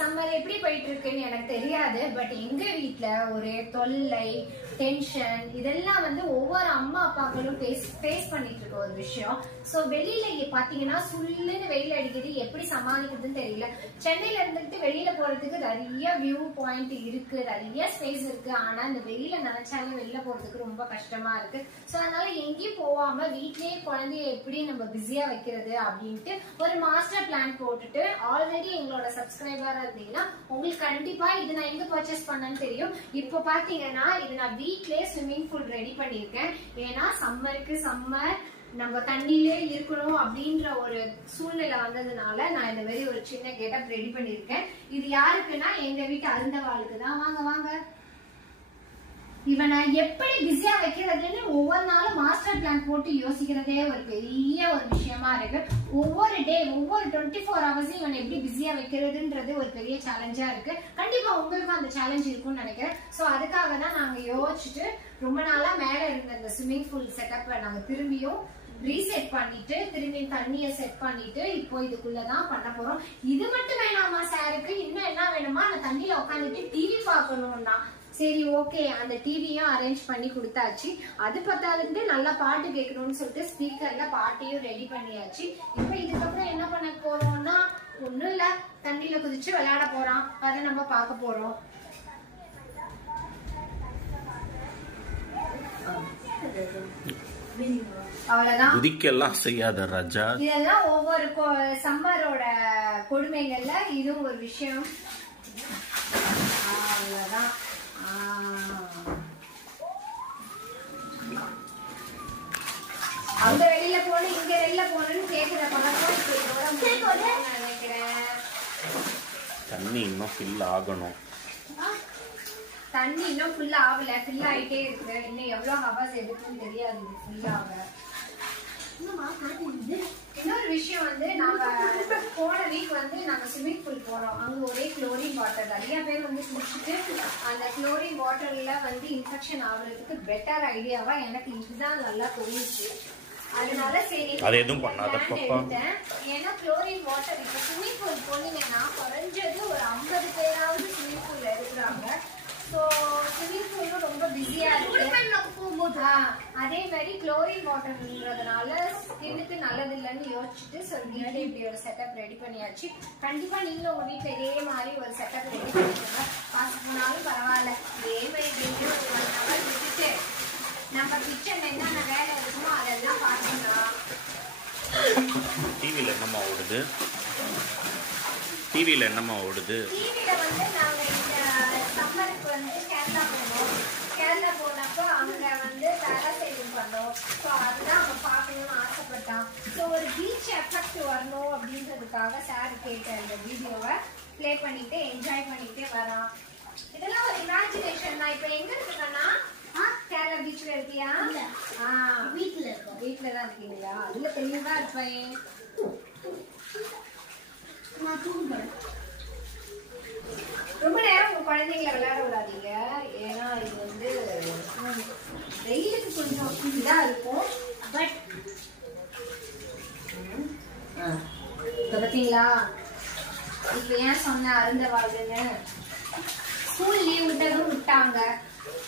Summer எப்படி போயிட்டு இருக்குன்னு எனக்கு தெரியாது. பட் எங்க வீட்டுல ஒரு தொல்லை, டென்ஷன் இதெல்லாம் வந்து ஒவ்வொரு அம்மா அப்பாக்களும் ஃபேஸ் பண்ணிட்டு இருக்க ஒரு விஷயம். சோ வெளியில பாத்தீங்கன்னா சுல்லுன்னு வெயில் அடிக்குது, எப்படி சமாளிக்கிறதுன்னு தெரியல. சென்னையில இருந்துட்டு வெளியில போறதுக்கு நிறைய வியூ பாயிண்ட் இருக்கு, நிறைய ஸ்பேஸ் இருக்கு. ஆனா இந்த வெளியில நினைச்சாலும் வெளியில போறதுக்கு ரொம்ப கஷ்டமா இருக்கு. சோ அதனால எங்கேயும் போகாம வீட்லயே குழந்தைய எப்படி நம்ம பிஸியா வைக்கிறது அப்படின்ட்டு ஒரு மாஸ்டர் பிளான் போட்டுட்டு, ஆல்ரெடி எங்களோட சப்ஸ்கிரைபரா இருந்தீங்கன்னா உங்களுக்கு கண்டிப்பா இது நான் எங்க பர்ச்சேஸ் பண்ணேன்னு தெரியும். இப்போ பாத்தீங்கன்னா இது நான் வீட்லயே ஸ்விம்மிங் பூல் ரெடி பண்ணிருக்கேன். ஏன்னா சம்மருக்கு சம்மர் நம்ம தண்ணியிலே இருக்கணும் அப்படின்ற ஒரு சூழ்நிலை வந்ததுனால நான் இந்த மாதிரி ஒரு சின்ன கெட்டப் ரெடி பண்ணிருக்கேன். இது யாருக்குன்னா எங்க வீட்டு அருந்தவாளுக்கு தான். வாங்க வாங்க. இவனை எப்படி பிஸியா வைக்கிறதுன்னு ஒவ்வொரு நாளும் மாஸ்டர் பிளான் போட்டு யோசிக்கிறதே ஒரு பெரிய ஒரு விஷயமா இருக்கு. ஒவ்வொரு டே ஒவ்வொரு 24 ஹவர்ஸும் இவனை எப்படி பிஸியா வைக்கிறதுன்றது ஒரு பெரிய சேலஞ்சா இருக்கு. கண்டிப்பா உங்களுக்கும் அந்த சேலஞ்ச் இருக்கும்னு நினைக்கிறேன். சோ அதுக்காக தான் நாங்க யோசிச்சுட்டு ரொம்ப நாளா மேல இருந்த இந்த ஸ்விம்மிங் பூல் செட்டப்பை நாங்க திரும்பியும் ரீசெட் பண்ணிட்டு திரும்பி தண்ணிய செட் பண்ணிட்டு இப்போ இதுக்குள்ளதான் பண்ண போறோம். இது மட்டும் வேணாமா சாருக்கு, இன்னும் என்ன வேணுமா? நான் தண்ணியில உட்காந்துட்டு டிவி பாக்கணும்னா சரி ஓகே, அந்த டிவியும் அரேஞ்ச் பண்ணி கொடுத்தாச்சு. அது பத்தாதுக்கு நல்லா பாட்டு கேட்கணும்னு சொல்லிட்டு ஸ்பீக்கர்ல பாட்டையும் ரெடி பண்ணியாச்சு. இப்ப இதுக்கப்புறம் என்ன பண்ண போறோம்னா ஒண்ணும் இல்ல, தண்ணியில குதிச்சு விளையாட போறான், அதை நம்ம பார்க்க போறோம். அவ்வளவுதான். குதிக்கெல்லாம் செய்யாத ராஜா. இதெல்லாம் ஒவ்வொரு சம்மரோட கொடுமைகள்ல இதுவும் ஒரு விஷயம். அவ்வளவுதான். அங்க வெளியில போன இங்க வெளியில போனன்னு கேக்குற பழக்கம் இப்ப இதோட நினைக்கிறேன். தண்ணி இன்னும் ஃபில் ஆகணும். தண்ணி இன்னும் ஃபுல் ஆகல, ஃபில் ஆயிட்டே இருக்கு. இன்னும் எவ்வளவு ஹவர்ஸ் எடுக்குன்னு தெரியாது இது ஃபுல் ஆக. இன்னொரு விஷயம் வந்து நாங்க போன வீக் வந்து நாங்க ஸ்விம்மிங் பூல் போனோம். அங்க ஒரே குளோரின் வாட்டர், நிறைய பேர் வந்து குடிச்சிட்டு அந்த குளோரின் வாட்டர்ல வந்து இன்ஃபெக்ஷன் ஆகுறதுக்கு பெட்டர் ஐடியாவா எனக்கு இதுதான் நல்லா தோணுச்சு. அதனால சரி அது எதுவும் பண்ணாத பாப்பா. ஏன்னா குளோரின் வாட்டர் இப்ப ஸ்விம்மிங் பூல் போனீங்கன்னா குறைஞ்சது ஒரு 50 பேராவது ஸ்விம்மிங் பூல்ல இருக்கிறாங்க. ஸ்விம்மிங் பூலும் ரொம்ப பிஸியா இருக்கு. அதே மாதிரி குளோரின் வாட்டர்ன்றதுனால ஸ்கின்னுக்கு நல்லது இல்லைன்னு யோசிச்சுட்டு சொல்லிட்டு இப்படி ஒரு செட்டப் ரெடி பண்ணியாச்சு. கண்டிப்பா நீங்களும் உங்க வீட்டுல இதே மாதிரி ஒரு செட்டப் ரெடி பண்ணிக்கோங்க. காசு போனாலும் பரவாயில்ல. இதே மாதிரி ஒரு 1 hour விட்டுட்டு நம்ம கிச்சன்ல என்னென்ன வேலை இருக்குமோ அதெல்லாம் பார்த்துக்கலாம். டிவில என்னமா ஓடுது? டிவில வந்து நாங்க இந்த சம்மருக்கு வந்து கேரளா போனோம். கேரளா போனப்போ அங்க வந்து பேராசைலிங் பண்ணோம். ஸோ அதுதான் அவங்க பார்க்கணும்னு ஆசைப்பட்டான். ஸோ ஒரு பீச் எஃபெக்ட் வரணும் அப்படின்றதுக்காக சார் கேட்ட இந்த வீடியோவை பிளே பண்ணிட்டு என்ஜாய் பண்ணிட்டே வரான். இதெல்லாம் ஒரு இமேஜினேஷன் தான். இப்ப எங்க இருக்குன்னா கேரளா பீச்ல இருக்கியா? வீட்டுல இருக்கோம். வீட்டுலதான் இருக்கீங்களா? அதுல தெளிவா இருப்பேன். ரொம்ப நேரம் உங்க குழந்தைங்களை விளையாட விடாதீங்க. ஏன்னா இது வந்து வெயிலுக்கு கொஞ்சம் இதா இருக்கும். பட் பாத்தீங்களா இப்ப ஏன் சொன்ன அருந்தவாளுன்னு ஸ்கூல் லீவ் விட்டதும் விட்டாங்க.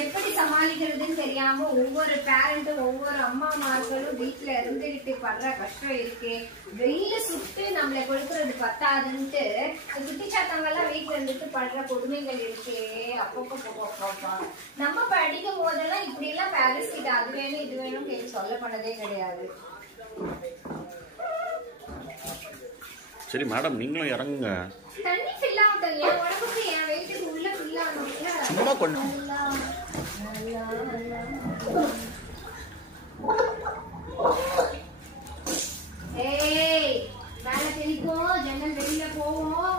எப்படி சமாளிக்கிறதுன்னு தெரியாம ஒவ்வொரு பேரண்ட்டும் ஒவ்வொரு அம்மாமார்களும் வீட்டுல இருந்துகிட்டு படுற கஷ்டம் இருக்கு. வெயில சுட்டு நம்மளை கொடுக்கறது பத்தாதுன்ட்டு குட்டிச்சாத்தவங்க எல்லாம் வீட்டுல இருந்துட்டு படுற கொடுமைகள் இருக்கே. அப்பப்போ நம்ம படிக்கும் போதெல்லாம் இப்படி எல்லாம் பேரண்ட்ஸ் கிட்ட அது வேணும் இது வேணும் கேட்டு சொல்லப்படதே கிடையாது. சரி மேடம், நீங்களும் இறங்குங்க. தண்ணி ஃபில் ஆகட்டும். என் உடம்புக்கு என் வெயிட்டுக்கு உள்ள ஃபில் ஆகணும்ல. சும்மா கொஞ்சம் ஏய் மேல தெளிக்கும், ஜன்னல் வெளியில போவோம்.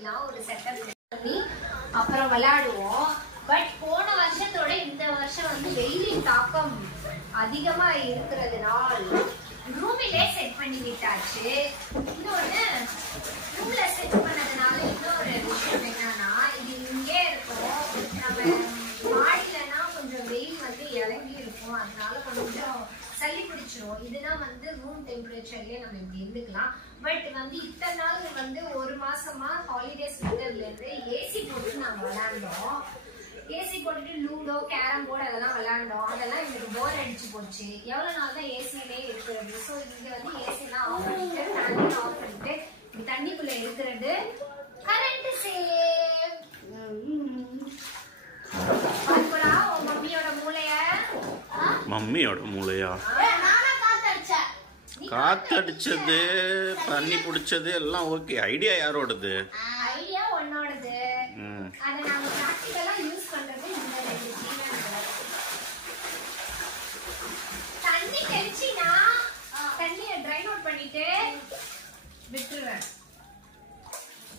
அப்படிலாம் ஒரு செட்டப் பண்ணி அப்புறம் விளையாடுவோம். பட் போன வருஷத்தோட இந்த வருஷம் வந்து வெயிலின் தாக்கம் அதிகமா இருக்கிறதுனால் ரூமிலே செட் பண்ணி விட்டாச்சு. இன்னொன்னு ரூம்ல செட் பண்ணதுனால இன்னொரு விஷயம் என்னன்னா, இது இங்கே இருக்கும். நம்ம மாடியிலனா கொஞ்சம் வெயில் வந்து இறங்கி இருக்கும், அதனால கொஞ்சம் சளி பிடிச்சிரும். இதுனா வந்து ரூம் டெம்பரேச்சர்லயே நம்ம இப்படி இருந்துக்கலாம். பட் வந்து இத்தனை நாள் வந்து ஒரு மாசமா ஹாலிடேஸ் விட்டதுல இருந்து ஏசி போட்டு நாங்க விளையாண்டோம். ஏசி போட்டுட்டு லூடோ கேரம் போர்டு அதெல்லாம் விளையாண்டோம். அதெல்லாம் எங்களுக்கு போர் அடிச்சு போச்சு. எவ்வளவு நாள் தான் ஏசியிலே இருக்கிறது. ஸோ இங்க வந்து ஏசிலாம் ஆஃப் பண்ணிட்டு ஃபேன் ஆஃப் பண்ணிட்டு தண்ணிக்குள்ள இருக்கிறது கரண்ட் சேவ். பாத்துடா உன் மம்மியோட மூளையா? காத்தடிச்சது தண்ணி பிடிச்சது எல்லாம் ஓகே. ஐடியா யாரோடது? ஐடியா உன்னோடது. அத நாம பிராக்டிகலா யூஸ் பண்றது இந்த ரெண்டு ஜீவன்கள். தண்ணி தெளிச்சினா தண்ணியை ட்ரைன் அவுட் பண்ணிட்டு விட்டுருவேன்.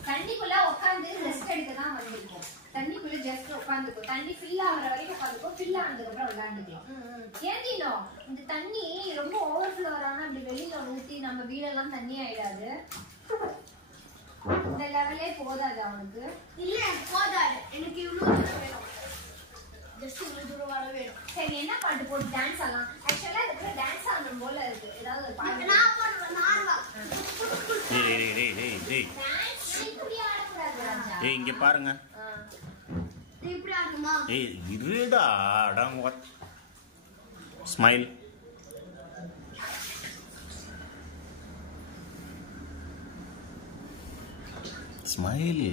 தண்ணிக்குள்ள உட்காந்து ரெஸ்ட் எடுக்க தான் வந்திருக்கோம். தண்ணிக்குள்ள ஜஸ்ட் உட்காந்துக்கும். தண்ணி ஃபில் ஆகிற வரைக்கும் உட்காந்துக்கும். ஃபில் ஆனதுக்கு அப்புறம் விளையாண்டுக்கலாம். ஏந்தினோ இந்த தண்ணி ரொம்ப ஓவர்ஃப்ளோர் ஆனா அப்படி வெளியில ஊத்தி நம்ம வீடெல்லாம் தண்ணி ஆயிடாது. இந்த லெவலே போதாது அவனுக்கு. இல்ல போதாது, எனக்கு இவ்வளவு தூரம் வேணும். ஜஸ்ட் இவ்வளவு தூரம் வர வேணும். சரி என்ன பாட்டு போட்டு டான்ஸ் ஆடலாம்? ஆக்சுவலா இதுக்கு டான்ஸ் ஆடணும் போல இருக்கு. ஏதாவது ஒரு பாட்டு நான் போடுறேன். நான் வா. டான்ஸ் இப்படி ஆடக்கூடாது ராஜா. ஏய் இங்க பாருங்க. இப்படி ஆடுமா? ஏய் இருடா அடங்க. ஸ்மைல். ஸ்மைல்.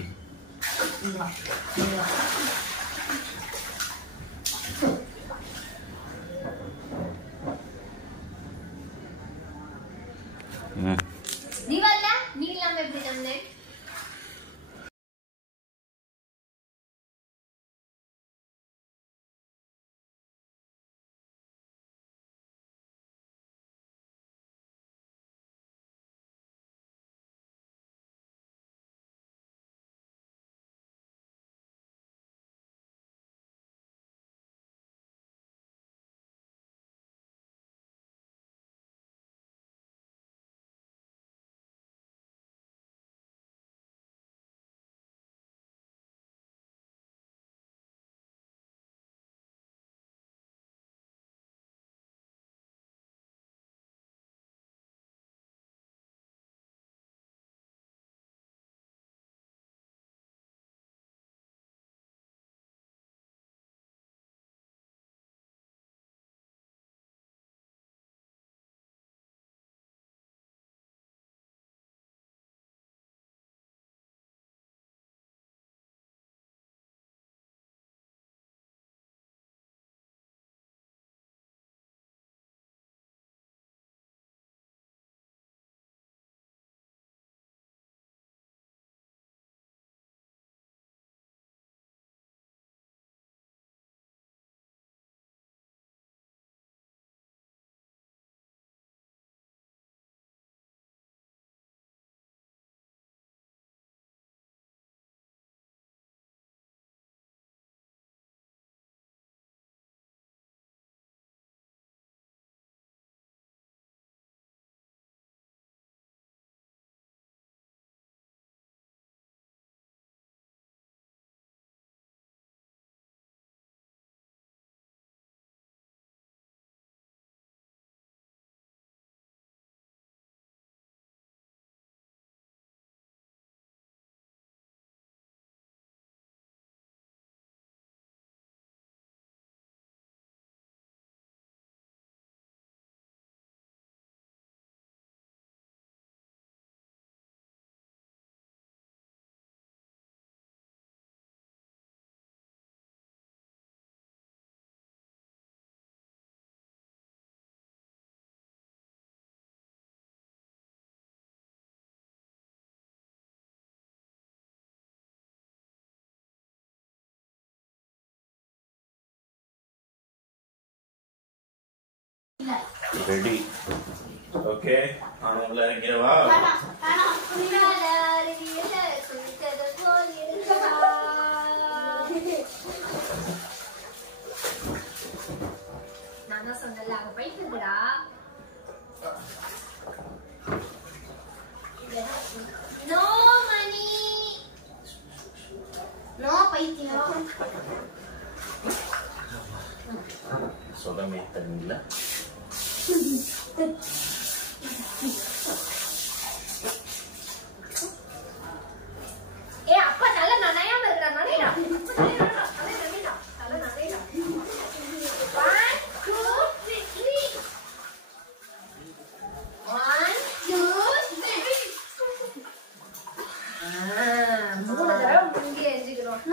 நீ வரல? நீ இல்லாம எப்படி தந்தே? ரெடி. ஓகே நான் உள்ள இறங்கிறவா? வேணாம் வேணாம். குளிரால அருவியில குளித்தது நான் தான் சொன்னல அங்க போயிட்டு இருக்குடா. நோ மணி நோ பைத்தியம். சொலமே தண்ணில அப்பா நல்ல நனையாம இருக்கா. நனைடா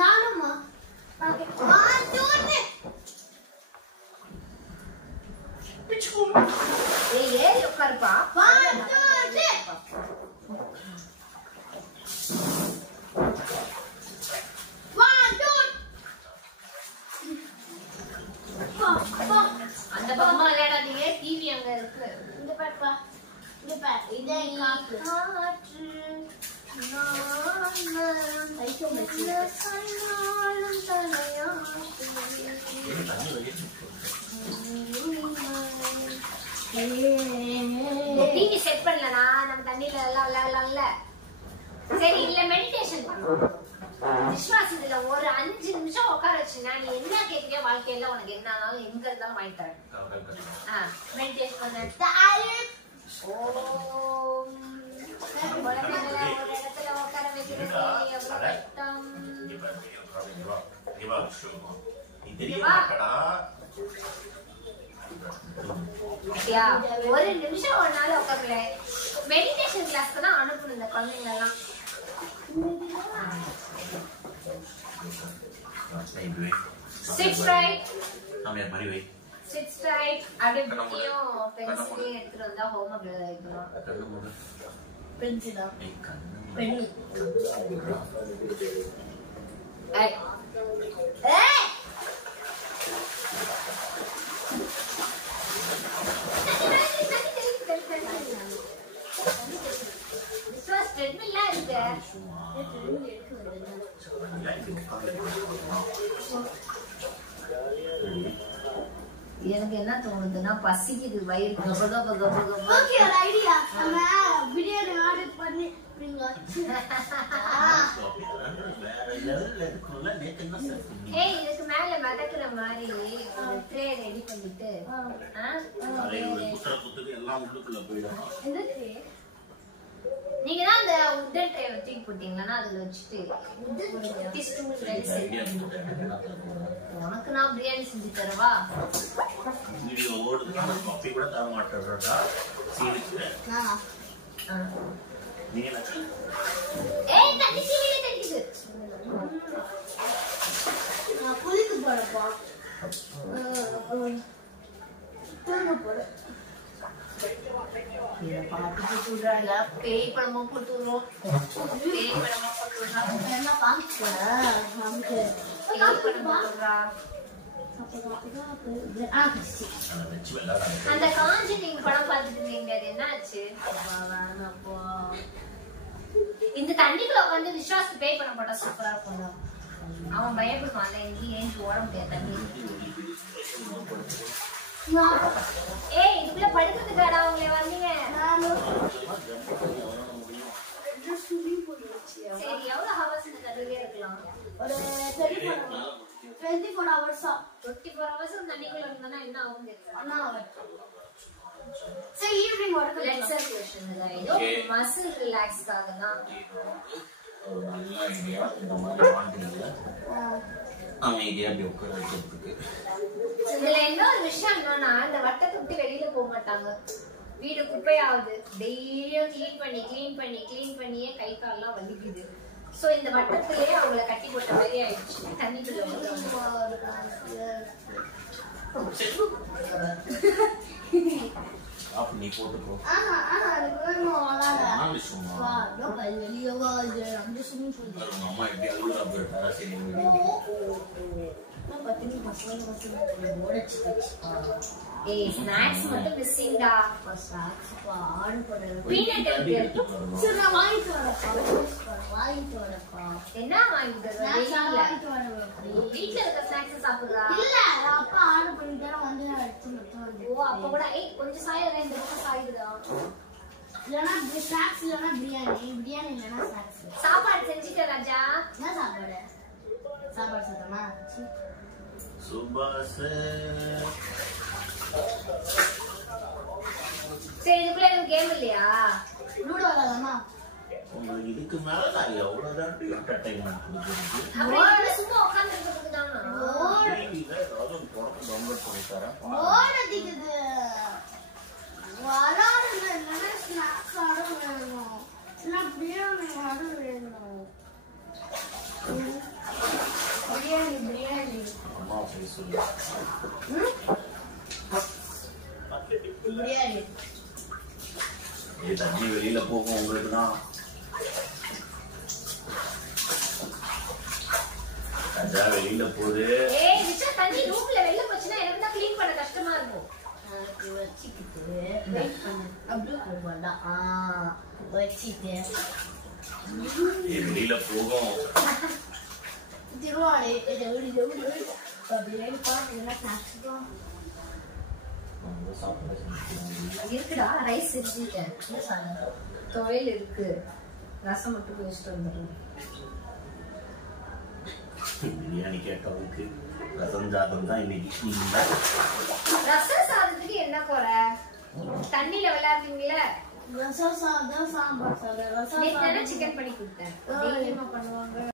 நானும்மா ஏறி உட்காருப்பா. அந்த பக்கமா விளையாடாதீங்க, டிவி அங்க இருக்கு. இந்த பாப்பா இந்த பாப்பா இதே காத்து டிவி செட் பண்ணலனா நம்ம தண்ணில எல்லாம் விளையாடலாம்ல. சரி இல்ல மெடிடேஷன் பண்ணுவோம். விஸ்வாசத்துல ஒரு 5 நிமிஷம் உட்கார வச்சுனா நீ என்ன கேக்குறியோ வாழ்க்கையில உனக்கு என்ன ஆனாலும் எங்க இருந்தாலும் வாங்கி தரேன். மெடிடேஷன் பண்ண ஓம் குழந்தைகளை ஒரு இடத்துல உட்கார வைக்கிறது எவ்வளவு கஷ்டம். ஒரு நிமிஷம் ஒரு நாள் உட்காரல. மெடிடேஷன் கிளாஸ்க்கு தான் அனுப்பணும் இந்த குழந்தைங்க எல்லாம். Sit straight. Sit straight. அப்படியே புக்கையும் பென்சிலையும் எடுத்துட்டு வந்தா ஹோம்ஒர்க் எழுத வைக்கணும். பென்சிலா பென். விஸ்வாஸ் ட்ரெட்மில்லாம் இருக்கு. எனக்கு என்ன தோணுதுன்னா பசிக்குது, வயிறு கப கப கப கப. ஓகே ஒரு ஐடியா. நம்ம பிரியாணி ஆர்டர் பண்ணி bring ஏய் இதுக்கு மேல மடக்குற மாதிரி ஒரு ட்ரே ரெடி பண்ணிட்டு இந்த ட்ரே நீங்க தான் அந்த உட்டன் ட்ரே தூக்கி போட்டீங்கன்னா அதுல வச்சுட்டு உனக்கு நான் பிரியாணி செஞ்சு தரவா? ஏய் தண்ணி சீவில தெரியுது. நான் குளிக்கு போறப்பா தூங்க போறேன். பாட்டு போட்டுறாங்க, பேய் படமா போட்டுறோம். பேய் படமா போட்டுறாங்க. என்ன பாக்குறேன் பேய் படம் போட்டுறா. அந்த காஞ்சினிங் படம் பார்த்துட்டு இருந்தீங்க, அது என்ன ஆச்சு? இந்த தண்ணிக்குள்ள உட்காந்து விஸ்வாஸ் பேய் படம் போட்டா சூப்பரா இருக்கும். அவன் பயப்படுவான், எங்கேயும் ஏஞ்சி ஓட முடியாது தண்ணி. ஏய் இதுக்குள்ள படுக்கிறதுக்காடா அவங்களே வந்தீங்க? சரி எவ்வளவு ஹவர்ஸ் இந்த தண்ணிலே இருக்கலாம்? ஒரு 24 hours 24 hours தண்ணிக்குள்ள இருந்தா என்ன ஆகும் தெரியல. சரி ஈவினிங் வர பிளட் சர்க்குலேஷன் இதோ மசில் ரிலாக்ஸ்க்காக தான். இதுல இன்னொரு விஷயம் என்னன்னா, இந்த வட்டத்தை விட்டு வெளியில போக மாட்டாங்க. வீடு குப்பையாவது டெய்லியும் கிளீன் பண்ணியே கை கால்லாம் வலிக்குது. சோ இந்த வட்டத்திலேயே அவங்கள கட்டி போட்ட மாதிரி ஆயிடுச்சு. தண்ணிக்குள்ள நீ போட்டுக்கோ. அம்மா எப்படி அழுகுறா சரி ஏய் ஸ்நாக்ஸ் மட்டும் மிஸ்ஸிங்டா. ஸ்நாக்ஸ் ஆர்டர் பண்ணுறேன். பீனட் இருக்கு. சரி நான் வாங்கிட்டு வரேன்ப்பா. என்ன வாங்கிட்டு வர? வாங்கிட்டு வரேன். வீட்ல இருக்க ஸ்நாக்ஸ் சாப்பிடுறா? இல்ல அப்பா ஆர்டர் பண்ணிட்டாரா வந்து நான் எடுத்து மட்டும். ஓ அப்ப கூட கொஞ்சம் சாயற இந்த பக்கம் சாயுதுடா. இல்லனா ஸ்நாக்ஸ் இல்லனா பிரியாணி இல்லனா ஸ்நாக்ஸ். சாப்பாடு செஞ்சிட்ட ராஜா? என்ன சாப்பாடு? சாப்பாடு சாதமா? சுபாஷ் சரி இதுக்குள்ள எதுவும் கேம் இல்லையா? லூடோ விளையாடலாமா? உங்களுக்கு இதுக்கு மேல நான் எவ்வளவுதான் என்டர்டைன்மெண்ட் கொடுக்குறது. அப்புறம் என்ன சும்மா உட்கார்ந்திருக்கிறதுக்கு தானா? டிவில ஏதாவது ஒரு படம் டவுன்லோட் பண்ணி தரேன். போர் அடிக்குது. வராதுல என்னன்னா ஸ்நாக்ஸ் ஆர்டர் வேணும். இல்ல பிரியாணி ஆர்டர் வேணும். பிரியாணி அம்மா போய் சொல்லு. பிரியாணி தண்ணி வெளியில போகும் உங்களுக்கு தான். ராஜா வெளியில போகுது. ஏய் விச்சா தண்ணி ரூம்ல வெளிய போச்சுனா எனக்கு தான் க்ளீன் பண்ண கஷ்டமா இருக்கும். வச்சிக்கிட்டு வெயிட் பண்ணு. அப்படியே போவாடா. வச்சிட்டு வெளியில போகும். திருவாடி இதை விடு பிரியாணி பாருங்க சாப்பிட்டோம். இருக்குடா ரைஸ் செஞ்சிட்டேன். துவையல் இருக்கு. ரசம் மட்டும் வச்சுட்டு வந்துடுறேன். பிரியாணி கேட்டவங்களுக்கு ரசம் சாதம் தான் இன்னைக்கு. ரசம் சாதத்துக்கு என்ன குறை? தண்ணியில விளையாடுறீங்களா? ரசம் சாதம் சாம்பார் சாதம் ரசம் நேத்து சிக்கன் பண்ணி கொடுத்தேன். டெய்லியுமா பண்ணுவாங்க?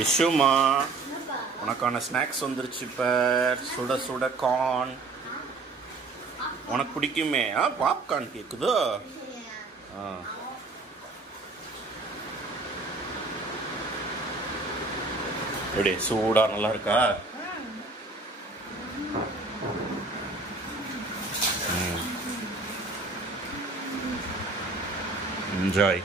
யஷுமா உனக்கான ஸ்நாக்ஸ் வந்துருச்சு. இப்போ சுட சுட கார்ன் உனக்கு பிடிக்குமே. பாப்கார்ன் கேட்குதோ? எப்படி சூடா நல்லா இருக்கா? என்ஜாய்.